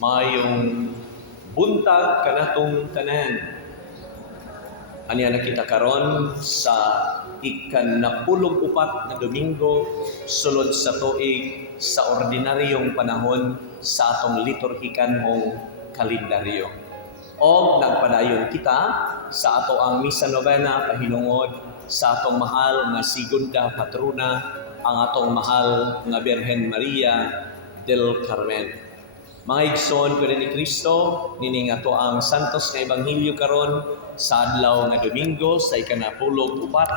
Mayong buntag kanatong tanan. Aniya na kita karon sa ika-napulong-upat na Domingo sulod sa tuig sa ordinaryong panahon sa atong liturhikan mong kalendaryo. O nagpadayon kita sa ato ang misa novena pahinungod sa atong mahal nga segunda patrona, ang atong mahal nga Birhen Maria del Carmen. Mga igsoon ko ni Kristo, nining ato ang santos nga ebanghelyo karon sa adlaw nga Domingo sa ika-napulong-upat.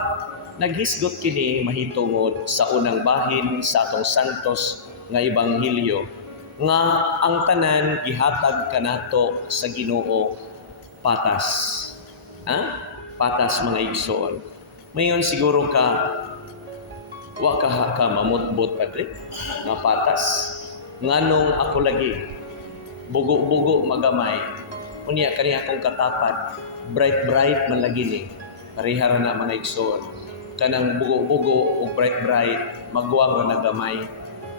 Naghisgot kini mahitungod sa unang bahin sa atong santos nga ebanghelyo nga ang tanan gihatag kanato sa Ginoo patas. Patas mga igsoon. Mayon siguro ka wa ka mamutbot padre nga patas. Nganong ako lagi bugo-bugo magamay unya kaniya akong katapat bright man lagi ni parihara na mga igsoon kanang bugo-bugo o bright magwang na gamay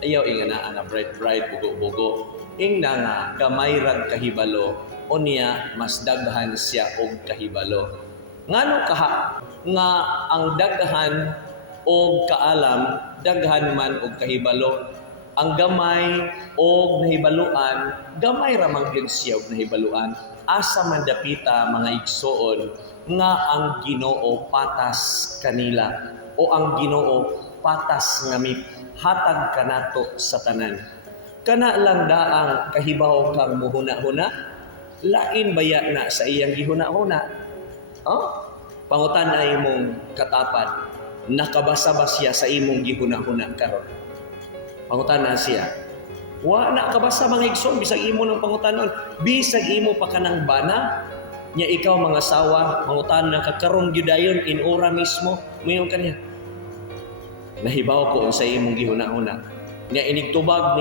ayaw ingana na bright bugo-bugo ingna nga gamay rag kahibalo unya mas daghan siya og kahibalo ngano kaha nga ang daghan og kaalam daghan man og kahibalo. Ang gamay o nahibaluan, gamay ramang yun siya o nahibaluan. Asa man dapita mga igsoon nga ang Ginoo patas kanila o ang Ginoo patas nga hatag kanato sa tanan. Kana lang daang kahibaw kang muhuna-huna, lain baya na sa iyang gihuna-huna. Pangutan na imong katapat, nakabasa ba siya sa imong gihuna-huna karon? Pangutan na siya. Wa na kabasa mga igsoon bisag imo ng pangutanon, bisag imo pa kanang bana nya ikaw mga sawa, pangutan na kakaron gyudayon in ora mismo, mayon kaniya. Nahibaw ko sa imong gihuna-huna. Nya inigtubag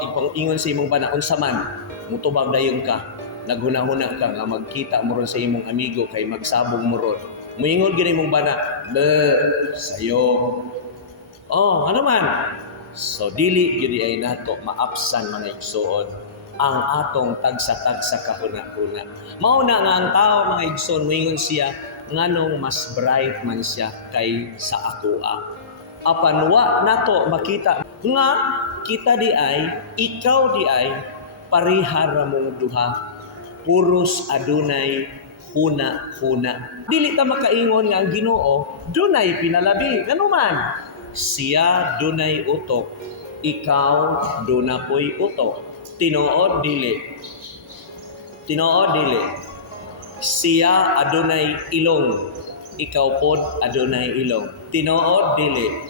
ipang-ingon sa imong bana unsa man, mutubag dayon ka. Naghuna-huna ka nga magkita mo ron sa imong amigo kay magsabog mo ron. Moingon gyud imong bana, sayo. Ano man? So dili gyud ay nato maapsan mga igsoon ang atong tagsa-tagsa kahuna-huna. Mao na nga ang tao mga igsoon moingon siya nganong mas bright man siya kay sa akoa. Apan wa nato makita nga kita di ay ikaw di ay parihara mong duha puros adunay huna-huna. Dili ta makaingon nga ang Ginoo dunay pinalabi ngano man. Siya dunay utok, ikaw dunapoy utok. Tinuod dili. Siya adunay ilong, ikaw pod adunay ilong. Tinuod dili.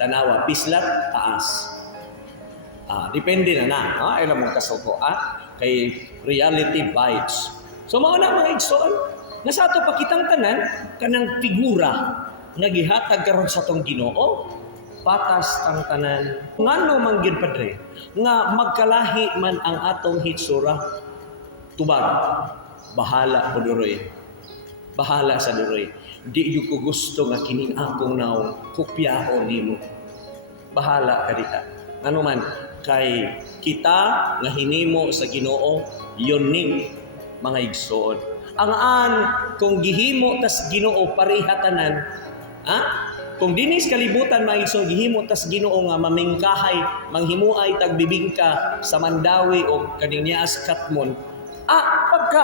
Tanawa, pislat taas. Depende na. Ilang mga kasuko. Kay reality bites. So mga na mga igsoon, nasa ato pakitang tanan, kanang figura, nagihatag karon sa tong Ginoo patas tang tanan ngano man gyud padre nga magkalahi man ang atong hitsura tubag bahala sa duroy di gyud ko gusto nga kining akong naong kopyahon nimo bahala ka dita ngano man kay kita nga hinimo sa Ginoo yon ni mga igsoon ang kung gihimo tas Ginoo pareha tanan kung dinis kalibutan mga igsoon gihimo tas Ginoo nga mamingkahay manghimuay tagbibingka sa Mandawi o kaning nias Katmon pagka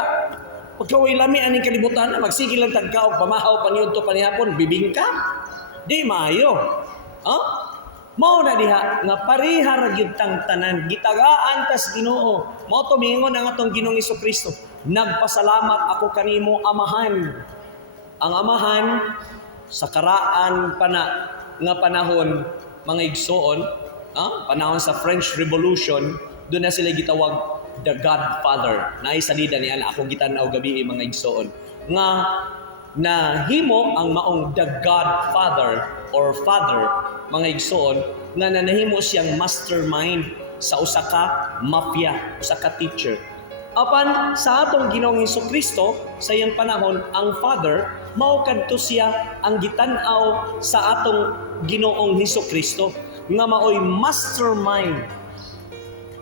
way lami aning kalibutan magsige lang tagka og pamahaw paniudto panihapon bibingka di maayo mao na diha nga pareha ra gyud tang tanan gitagaan tas Ginoo mao to mingon ang atong Ginoong Hesukristo nagpasalamat ako kanimo amahan ang amahan sa karaan nga panahon mga igsoon, panahon sa French Revolution, doon na sila gitawag the Godfather. Naisalida niya akong gitanaw gabi mga igsoon. Nga nahimo ang maong the Godfather or Father mga igsoon nga nahimo siyang mastermind sa usa ka mafia, usa ka teacher. Apan sa atong Ginoong Hesukristo sa iyang panahon ang Father mao kadto siya ang gitan-aw sa atong Ginoong Hesukristo nga maoy mastermind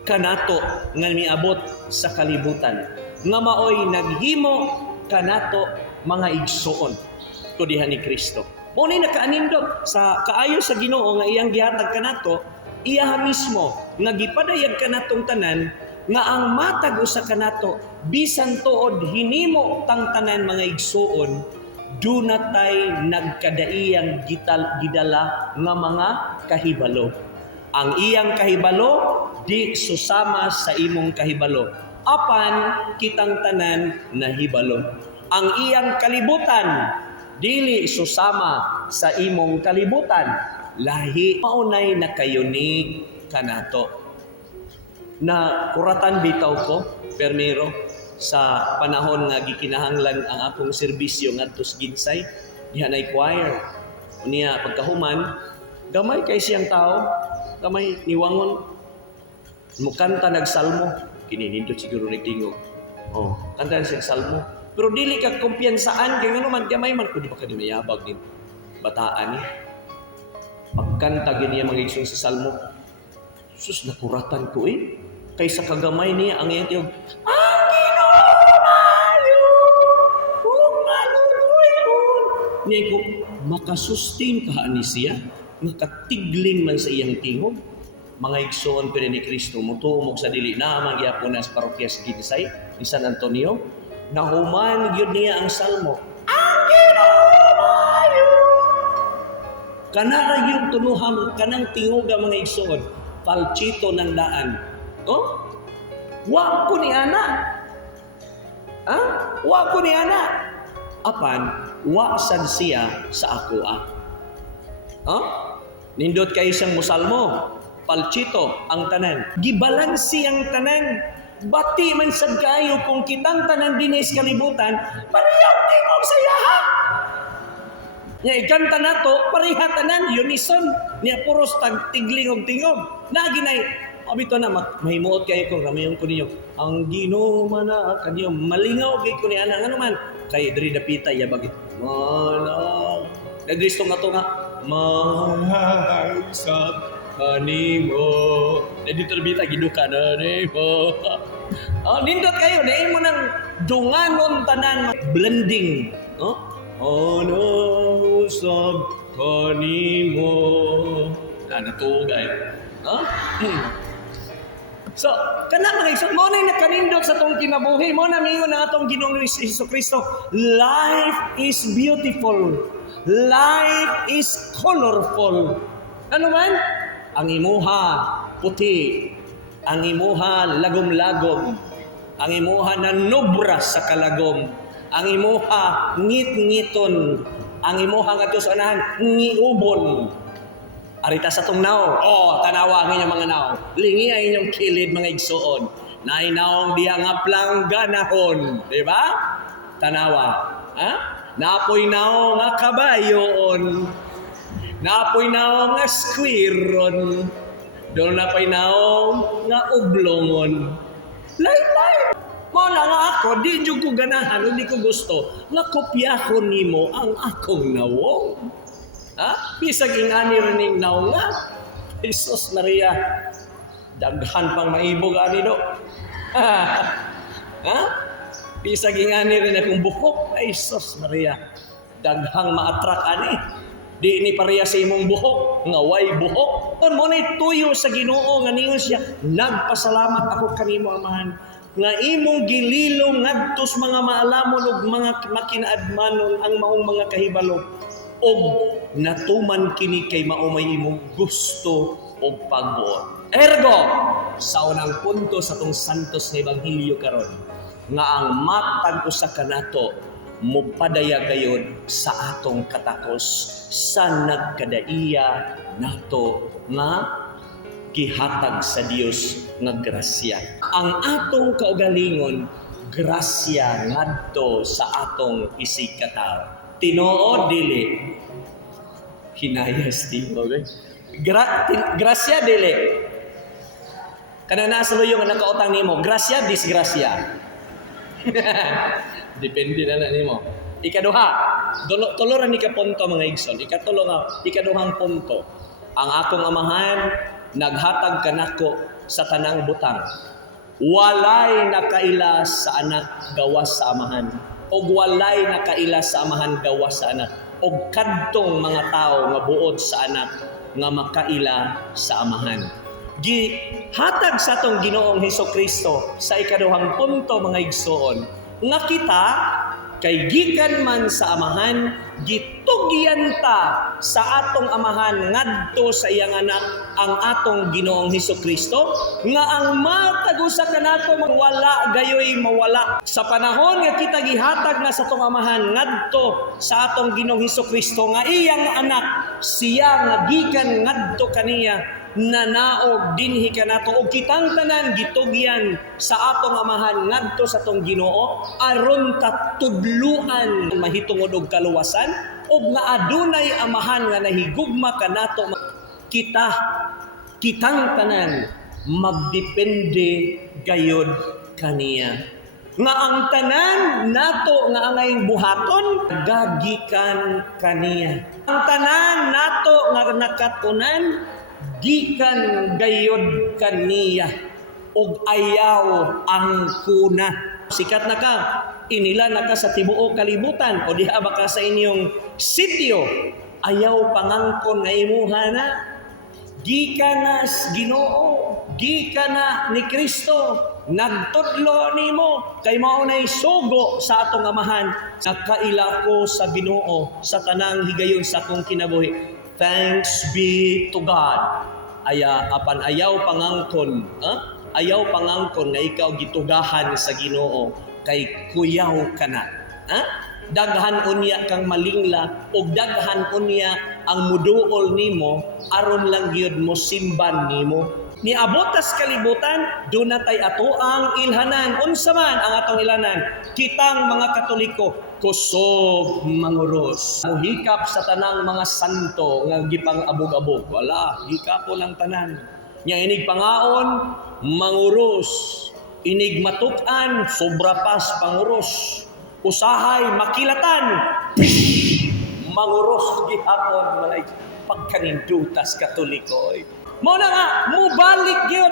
kanato nga miabot sa kalibutan, nga maoy naghimo kanato mga igsoon to diha ni Kristo. Mo ni nakaanindot sa kaayo sa Ginoo nga iyang gihatag kanato, iya mismo nga gipadayag kanatong tanan nga ang matag usa kanato bisan tuod hinimo tang tanan mga igsoon, dunatay nagkadaiyang gidala nga mga kahibalo. Ang iyang kahibalo di susama sa imong kahibalo, apan kitang tanan nahibalo. Ang iyang kalibutan dili susama sa imong kalibutan, lahi maunay nakayunig kanato. Na kuratan bitaw ko permero sa panahon nga gikinahanglan ang akong serbisyo ngadto sa Ginsay, diha nay choir. Unya pagkahuman, gamay kay siyang tao, gamay niwangon, mukanta nagsalmo, kininindot siguro nagtingog. Oh, kanta siya salmo. Pero dili ka kumpiyansaan kay ngano man gamay man ko di pa kadi mayabag din. Bataan ni. Pagkanta gini mga igsoon sa salmo. Sus nakuratan ko kaysa kagamay niya ang iyang tiyog. Ang Ginoo mayo, kung maluluyon. Niya ko, makasustain ka ni siya, nakatigling man sa iyang tingog. Mga igsoon pero ni Kristo, mutumog sa dili na magyapon na sa parokya sa Ginsay, ni San Antonio, nahuman yun niya ang salmo. Ang Ginoo mayo. Kanara yung tunuham, kanang tingog ang mga igsoon, palchito ng daan. Oh? Wa ko ni ana. Wa ko ni ana. Apan, wa sad siya sa ako Nindot kay isang musalmo, palchito ang tanan. Gibalansi ang tanan. Bati man sad kayo kung kitang tanan dinis kalibutan, parehang tingog sa yaha. Nya ikanta nato, pareha tanan unison. Nya puros tag tigling og tingog. Naginay abito na mahimuot kayo kung ramayon ko ninyo. Ang Ginoo mana kanyo malingaw kay ko ni ana ngano man kay diri dapita ya bagit. Mana nagristo nga to nga mahaysab kanimo. Di terbita giduka na nimo. Nindot kayo na imo nang dunganon tanan blending. Ano sab kanimo. Natugay. So, kana mga igsoon, mo na nakanindot sa tong kinabuhi, mo na mingon na atong Ginoong Jesucristo, life is beautiful. Life is colorful. Ano man? Ang imuha puti, ang imuha lagom-lagom, ang imuha nanubra sa kalagom, ang imuha ngit-ngiton, ang imuha ngadto sa anahan ngiubon. Arita sa tong naw. Tanawa ang inyong mga naw. Lingi ang inyong kilid mga igsoon. Nainawang diha nga plangganahon. Diba? Tanawa. Napoy naw nga kabayon. Napoy naw nga squiron. Doon napoy naw nga ublongon. Lain-lain. Mula nga ako, di dyan ko ganahan, hindi ko gusto. Nga kopyahon nimo ang akong nawong. Bisag ingani rining naong nga. Jesus Maria, daghan pang maibog ani do. Bisag ingani rin akong buhok. Ay, Jesus Maria, daghang maatrak ani. Di ni pareha sa imong buhok, nga way buhok. Kung mo na tuyo sa Ginoo nga ningon siya, nagpasalamat ako kanimo amahan nga imong gililo ngadtos mga maalamon ug mga makinaadmanon ang maong mga kahibalo. Og natuman kini kay maumay imong gusto o pagbuot. Ergo, sa unang punto sa tong santos nga ebanghelyo karon, nga ang matag usa kanato mopadaya gayud sa atong katakos sa nagkadaiya nato nga gihatag sa Dios nga grasya. Ang atong kaugalingon, grasya ngadto sa atong isikataw. Tinoo dili hinayas tingog. Grasya dili. Kana nasa luyo nga nakautang nimo, grasya disgrasya. Depende na nimo. Ikaduha, tulo ra ni ka punto mga igsoon. Ikaduhang punto. Ang akong amahan naghatag kanako sa tanang butang. Walay nakailas sa anak gawas sa amahan, og walay nakailas sa amahan gawas sa anak, og kadtong mga tao nga buod sa anak nga makaila sa amahan. Gihatag sa atong Ginoong Hesukristo sa ikaduhang punto mga igsoon nga kita kay gikan man sa amahan, gitugyan ta sa atong amahan ngadto sa iyang anak ang atong Ginoong Hesukristo, nga ang matag usa kanato wala gayoy mawala. Sa panahon nga kita gihatag na sa atong amahan ngadto sa atong Ginoong Hesukristo nga iyang anak, siya nga gikan ngadto kaniya, nanaog dinhi kanato og kitang tanan gitugyan sa atong amahan ngadto sa atong Ginoo aron ta tudluan mahitungod og kaluwasan og nga adunay amahan nga nahigugma kanato kitang tanan magdepende gayud kaniya, nga ang tanan nato nga angay buhaton gagikan kaniya, ang tanan nato nga nakatunan gikan gayod kaniya, og ayaw ang kuna. Sikat na ka, inila na ka sa tibuok kalibutan o diha ba ka sa inyong sitio, ayaw pangangkon nga imuha na, gikan na Ginoo, gikan na ni Kristo, nagtudlo nimo kay mao nay sugo sa atong amahan, nakaila ko sa Ginoo sa tanang higayon sa akong kinabuhi. Thanks be to God. Apan ayaw pangangkon, ayaw pangangkon nga ikaw gitugahan sa Ginoo kay kuyaw ka na. Daghan unya kang malingla ug daghan unya ang muduol nimo aron lang gyud mo simban nimo. Niabotas kalibutan, doon na tay ato ang ilhanan. Unsa man ang atong ilhanan? Kitang mga Katoliko, kusog manguros. Muhikap sa tanang mga santo nga gipang abog-abog. Wala, hikapo lang tanan. Nya inig pangaon, manguros. Inig matukan, sobra pas panguros. Usahay makilatan, manguros gihapon malay pagkanindutas Katoliko. Mo na nga, mubalik yun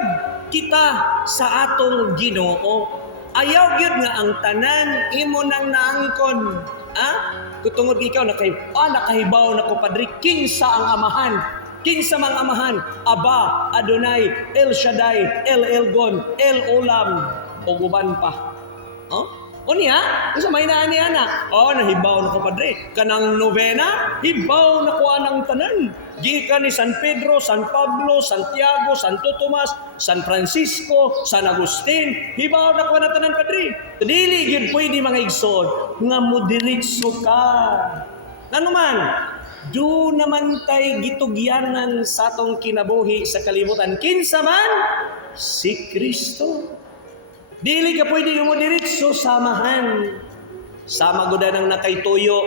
kita sa atong Ginoo. Ayaw yun nga ang tanan, imo nang naangkon. Kutungod ikaw, nakahibaw na ko, Padre, kinsa ang amahan. Kinsa mang amahan, Aba, Adonai, El Shaddai, El Elgon, El Olam, o uban pa. Unya, sa may naan ni ana. Nahibaw na ko, Padre. Kanang novena, hibaw na ko anang tanan. Gikan ni San Pedro, San Pablo, Santiago, Santo Tomas, San Francisco, San Agustin. Hibaw na ko na tanan, Padre. Dili gyud pwede mga igsoon nga moderitso ka. Ano man, do naman tay gitugyanan sa atong kinabuhi sa kalibutan. Kinsa man? Si Kristo. Dili ka pwede yung moderitso samahan. Sama guda nang nakaytuyo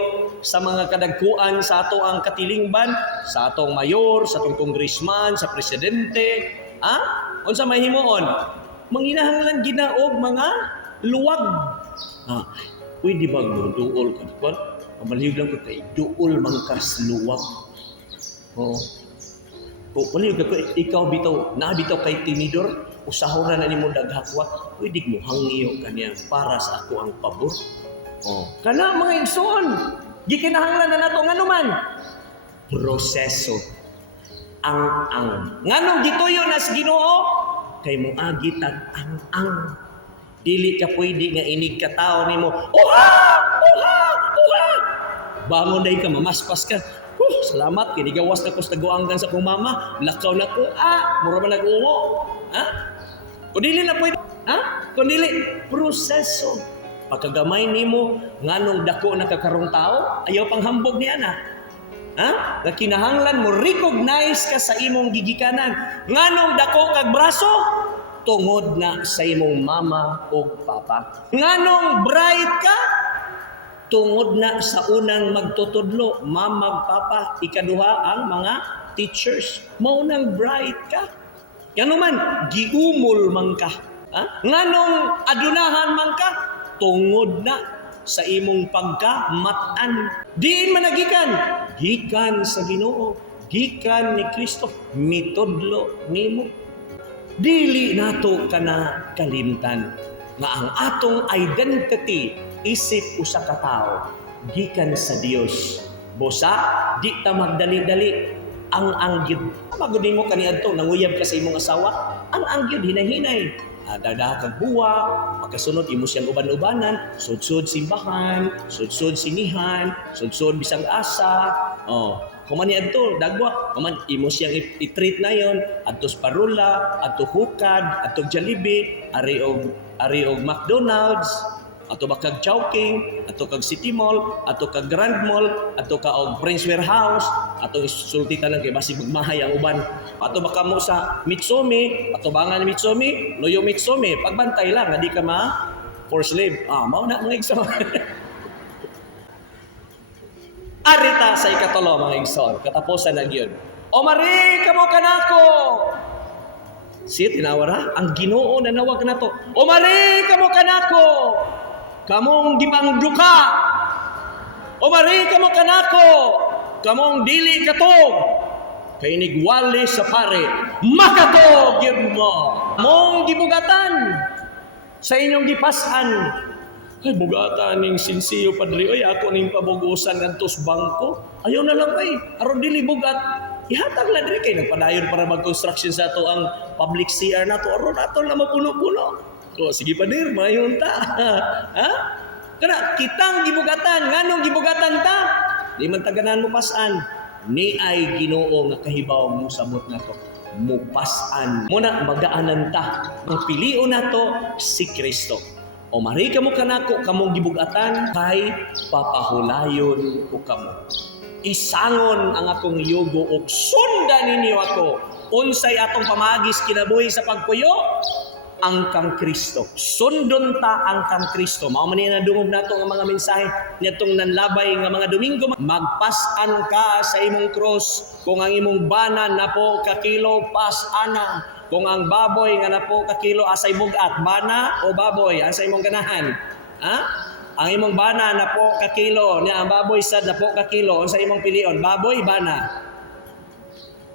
sa mga kadagkuan sa ato ang katilingban, sa atong mayor, sa atong congressman, sa presidente. Unsa may himuon? Manginahanglan ginaog mga luwag. Pwede ba duol ka? Pamalihog lang ko kay duol mangkas luwag. Palihog ka ikaw bitaw, bitaw kay tinidor, usahon na nimo daghakwa, pwede mo hangiyo kaniya para sa ako ang pabor. Kana mga igsoon, gikinahanglan na nato ngano man proseso ang nganong gituyo na sa Ginoo kay moagi tag ang dili ka pwede nga inig ka tao nimo uha bangon day ka mamaspas ka salamat kay gawas na ko sa guanggan sa kong mama lakaw na ko mura man nag-uwo kung dili na pwede kung dili proseso pagkagamay nimo nganong dako na kakarong tao ayaw pang hambog niya na nga kinahanglan mo recognize ka sa imong gigikanan nganong dako kag braso tungod na sa imong mama o papa nganong bright ka tungod na sa unang magtutudlo mama papa ikaduha ang mga teachers maunang bright ka yan naman giumol man ka nganong adunahan man ka tungod na sa imong pagkamatan. Diin managikan, gikan sa Ginoo, gikan ni Kristo mitudlo nimo. Dili nato kana kalimtan nga ang atong identity isip usa ka tawo gikan sa Dios. Busa di ta magdali-dali ang gyud. Pagod nimo kaniadto nanguyab ka sa imong asawa, ang gyud hinay-hinay. Dagdag kang buwa, pagkasunod imo siyang uban-ubanan, sud-sud simbahan, sud-sud sinihan, sud-sud bisang asa. Kumani adto dagwa, kuman imo siyang i-treat na yon, adto parula, adto hukad, adto Jollibee, ari og McDonald's, ato ba kag Chowking, ato kag City Mall, ato kag Grand Mall, ato ka og Prince Warehouse, ato isulti ka lang kay basi magmahay ang uban. Ato ba kamo sa Mitsumi, ato ba nga ni Mitsumi, Loyo Mitsumi, pagbantay lang nga di ka for slave. Mao na mga igsoon. Arita sa ikatulo mga igsoon, katapusan na gyud. O mari kamo kanako. Siya tinawara ang Ginoo na nawag nato. O mari kamo kanako. Kamong gipangduka. O mari kamo kanako. Kamong dili katog. Kay nigwali sa pare, makatog gyud mo. Mong gibugatan sa inyong gipasan. Ay, bugatan ning sinsiyo padre. Ay, ako ning pabugusan ngadtos bangko. Ayaw na lang kay. Aron dili bugat. Ihatag lang diri kay nagpadayon para mag-construction sa ato ang public CR nato. Aron ato na mapuno-puno. Sige padir, mayon ta. Ha? Kana kitang gibugatan, nganong gibugatan ta? Di man taganan mo pasan. Ni ay Ginoo nga kahibaw mo sabot nato. Mupasan. Muna magaanan ta. Ang pilion nato si Kristo. O mari kamo kanako kamong gibugatan kay papahulayon ko kamo. Isangon ang akong yugo ug sundan ninyo ako. Unsay atong pamagis kinabuhi sa pagpuyo? Ang kang Kristo. Sundon ta ang kang Kristo. Mao man ni nadungog nato nga mga mensahe nitong nanlabay nga mga Domingo. Magpasan ka sa imong cross kung ang imong banan na po kakilo pasana. Kung ang baboy nga na po kakilo asay bugat, bana o baboy, asay imong ganahan. Ha? Ang imong bana na po kakilo, niya ang baboy sad na po kakilo, asay imong pilion, baboy, bana.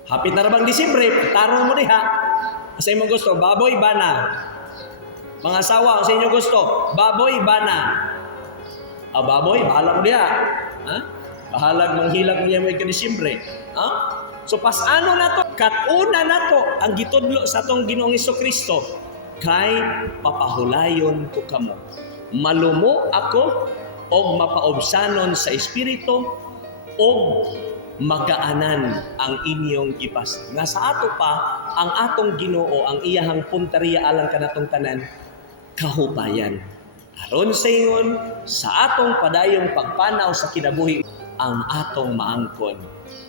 Hapit na rabang Disyembre, tarong mo diha. Asay imong gusto, baboy, bana. Mga asawa, asay inyo gusto, baboy, bana. Baboy, bahala mo diha. Ha? Bahalag manghilag mo niya mo ika-Disyembre. Ha? So pasano nato katuna nato ang gitudlo sa atong Ginoong Hesukristo kay papahulayon ko kamo. Malumo ako og mapaobsanon sa espiritu og magaanan ang inyong gipas. Nga sa ato pa ang atong Ginoo ang iyahang punteriya alang kanatong tanan kahupayan. Aron sa ingon sa atong padayong pagpanaw sa kinabuhi ang atong maangkon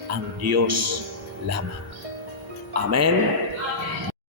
ang Dios lamang. Amen.